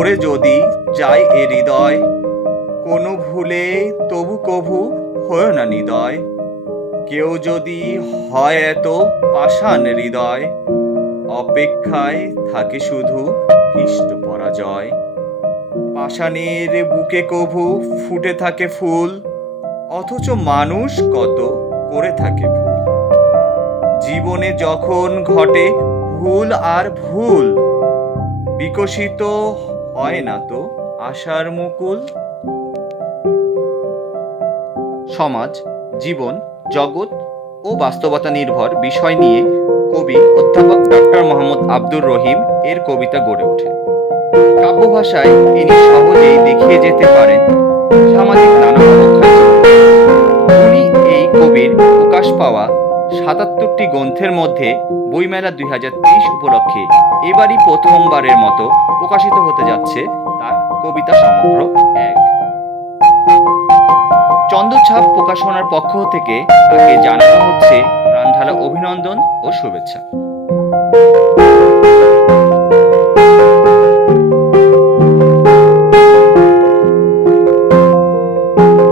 ওরে যদি যায় এ হৃদয়, কোনো ভুলে তবু কভু হয় না নিদয়। কেউ যদি হয় এত পাষাণ হৃদয়, অপেক্ষায় থাকে শুধু কৃষ্ট পরাজয়। পাষাণের বুকে কভু ফুটে থাকে ফুল, অথচ মানুষ কত করে থাকে ভুল। জীবনে যখন ঘটে ভুল আর ভুল, বিকশিত হয় না তো আশার মুকুল। সমাজ, জীবন, জগৎ ও বাস্তবতা নির্ভর বিষয় নিয়ে কবি অধ্যাপক ডক্টর মোহাম্মদ আব্দুর রহিম এর কবিতা গড়ে ওঠে। কাব্য ভাষায় তিনি সহজেই দেখিয়ে যেতে পারেন সামাজিক নানা অবক্ষয়। উনি এই কবির প্রকাশ পাওয়া ৭৭টি গ্রন্থের মধ্যে বইমেলা ২০২৩ উপলক্ষে এবারই প্রথমবারের মতো প্রকাশিত হতে যাচ্ছে তার কবিতা সমগ্র ১। চন্দ্রছাপ প্রকাশনার পক্ষ থেকে তাকে জানানো হচ্ছে প্রাণঢালা অভিনন্দন ও শুভেচ্ছা।